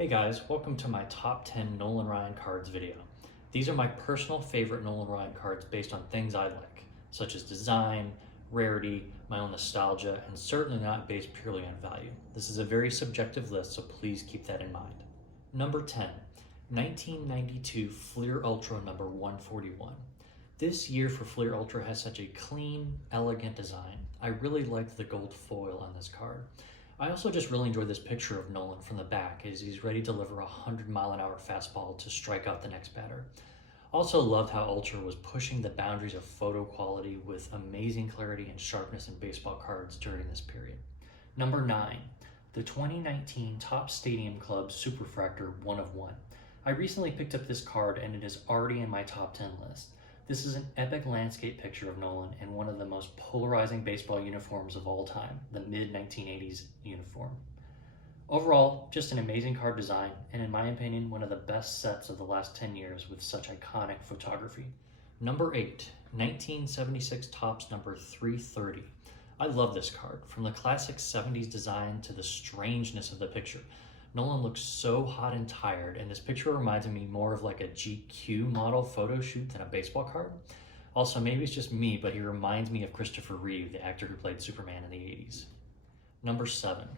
Hey guys, welcome to my top 10 Nolan Ryan cards video. These are my personal favorite Nolan Ryan cards based on things I like, such as design, rarity, my own nostalgia, and certainly not based purely on value. This is a very subjective list, so please keep that in mind. Number 10, 1992 Fleer Ultra number 141. This year for Fleer Ultra has such a clean, elegant design. I really liked the gold foil on this card. I also just really enjoy this picture of Nolan from the back as he's ready to deliver a 100-mile-an-hour fastball to strike out the next batter. Also loved how Ultra was pushing the boundaries of photo quality with amazing clarity and sharpness in baseball cards during this period. Number 9, the 2019 Topps Stadium Club Superfractor 1 of 1. I recently picked up this card and it is already in my top 10 list. This is an epic landscape picture of Nolan in one of the most polarizing baseball uniforms of all time, the mid-1980s uniform. Overall, just an amazing card design, and in my opinion, one of the best sets of the last 10 years with such iconic photography. Number 8, 1976 Topps number 330. I love this card, from the classic 70s design to the strangeness of the picture. Nolan looks so hot and tired, and this picture reminds me more of like a GQ model photo shoot than a baseball card. Also, maybe it's just me, but he reminds me of Christopher Reeve, the actor who played Superman in the 80s. Number 7,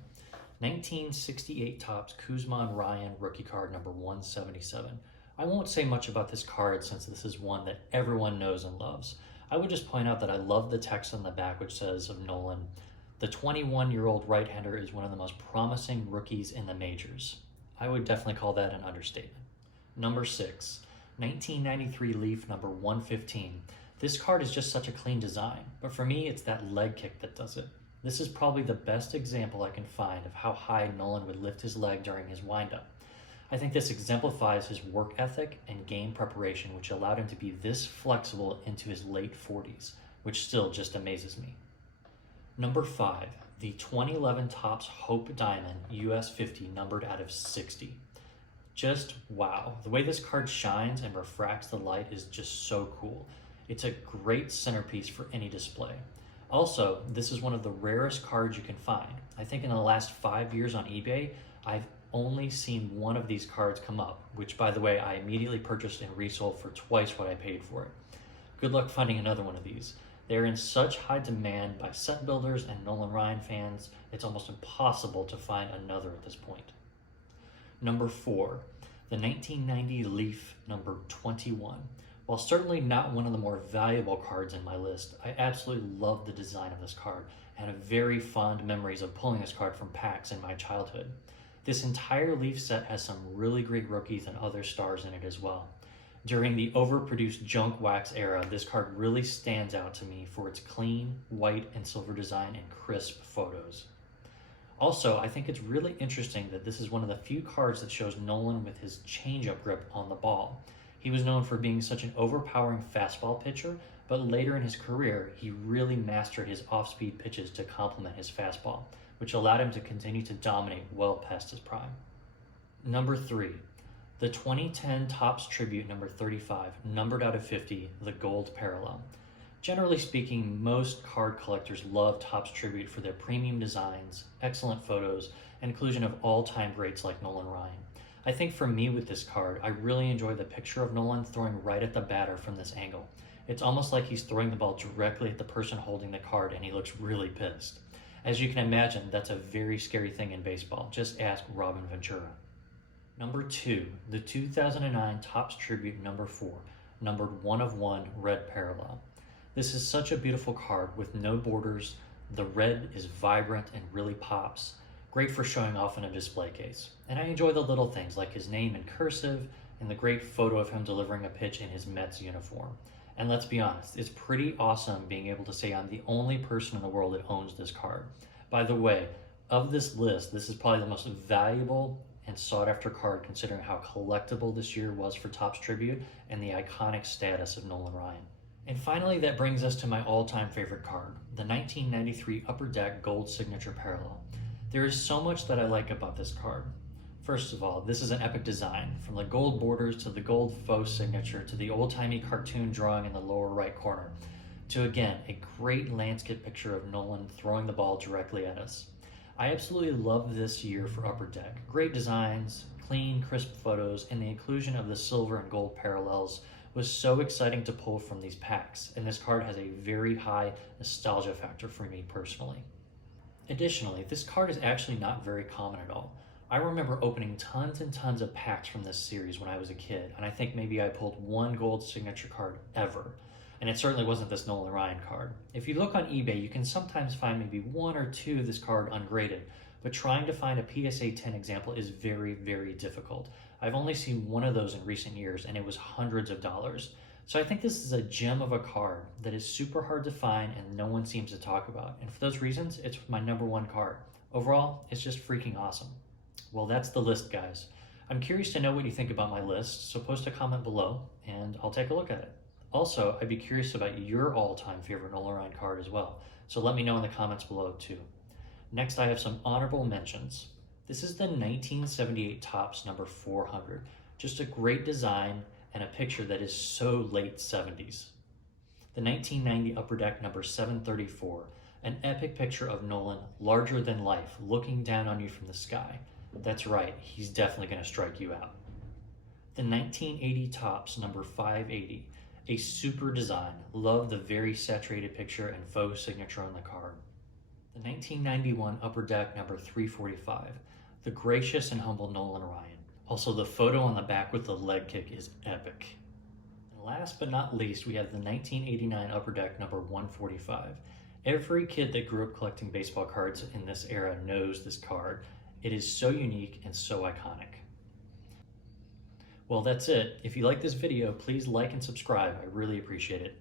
1968 Topps Kuzma Ryan rookie card number 177. I won't say much about this card since this is one that everyone knows and loves. I would just point out that I love the text on the back which says of Nolan, "The 21-year-old right-hander is one of the most promising rookies in the majors." I would definitely call that an understatement. Number 6, 1993 Leaf number 115. This card is just such a clean design, but for me it's that leg kick that does it. This is probably the best example I can find of how high Nolan would lift his leg during his windup. I think this exemplifies his work ethic and game preparation, which allowed him to be this flexible into his late 40s, which still just amazes me. Number 5, the 2011 Topps Hope Diamond US 50 numbered out of 60. Just wow. The way this card shines and refracts the light is just so cool. It's a great centerpiece for any display. Also, this is one of the rarest cards you can find. I think in the last 5 years on eBay, I've only seen one of these cards come up, which by the way, I immediately purchased and resold for twice what I paid for it. Good luck finding another one of these. They're in such high demand by set builders and Nolan Ryan fans, it's almost impossible to find another at this point. Number 4, the 1990 Leaf number 21. While certainly not one of the more valuable cards in my list, I absolutely love the design of this card and have very fond memories of pulling this card from packs in my childhood. This entire Leaf set has some really great rookies and other stars in it as well. During the overproduced junk wax era, this card really stands out to me for its clean, white, and silver design and crisp photos. Also, I think it's really interesting that this is one of the few cards that shows Nolan with his changeup grip on the ball. He was known for being such an overpowering fastball pitcher, but later in his career, he really mastered his off-speed pitches to complement his fastball, which allowed him to continue to dominate well past his prime. Number 3, the 2010 Topps Tribute number 35, numbered out of 50, the gold parallel. Generally speaking, most card collectors love Topps Tribute for their premium designs, excellent photos, and inclusion of all-time greats like Nolan Ryan. I think for me with this card, I really enjoy the picture of Nolan throwing right at the batter from this angle. It's almost like he's throwing the ball directly at the person holding the card and he looks really pissed. As you can imagine, that's a very scary thing in baseball. Just ask Robin Ventura. Number 2, the 2009 Topps Tribute number 4, numbered 1 of 1 red parallel. This is such a beautiful card with no borders. The red is vibrant and really pops. Great for showing off in a display case. And I enjoy the little things like his name in cursive and the great photo of him delivering a pitch in his Mets uniform. And let's be honest, it's pretty awesome being able to say I'm the only person in the world that owns this card. By the way, of this list, this is probably the most valuable and sought after card considering how collectible this year was for Topps Tribute and the iconic status of Nolan Ryan. And finally, that brings us to my all-time favorite card, the 1993 Upper Deck Gold Signature Parallel. There is so much that I like about this card. First of all, this is an epic design, from the gold borders to the gold faux signature to the old-timey cartoon drawing in the lower right corner, to again, a great landscape picture of Nolan throwing the ball directly at us. I absolutely love this year for Upper Deck. Great designs, clean, crisp photos, and the inclusion of the silver and gold parallels was so exciting to pull from these packs, and this card has a very high nostalgia factor for me personally. Additionally, this card is actually not very common at all. I remember opening tons and tons of packs from this series when I was a kid, and I think maybe I pulled one gold signature card ever. And it certainly wasn't this Nolan Ryan card. If you look on eBay, you can sometimes find maybe one or two of this card ungraded, but trying to find a PSA 10 example is very, very difficult. I've only seen one of those in recent years, and it was hundreds of dollars. So I think this is a gem of a card that is super hard to find and no one seems to talk about. And for those reasons, it's my number one card. Overall, it's just freaking awesome. Well, that's the list, guys. I'm curious to know what you think about my list, so post a comment below and I'll take a look at it. Also, I'd be curious about your all-time favorite Nolan Ryan card as well, so let me know in the comments below too. Next, I have some honorable mentions. This is the 1978 Topps number 400. Just a great design and a picture that is so late 70s. The 1990 Upper Deck number 734, an epic picture of Nolan larger than life looking down on you from the sky. That's right, he's definitely going to strike you out. The 1980 Topps number 580, a super design. Love the very saturated picture and faux signature on the card. The 1991 Upper Deck number 345, the gracious and humble Nolan Ryan. Also, the photo on the back with the leg kick is epic. And last but not least, we have the 1989 Upper Deck number 145. Every kid that grew up collecting baseball cards in this era knows this card. It is so unique and so iconic. Well, that's it. If you like this video, please like and subscribe. I really appreciate it.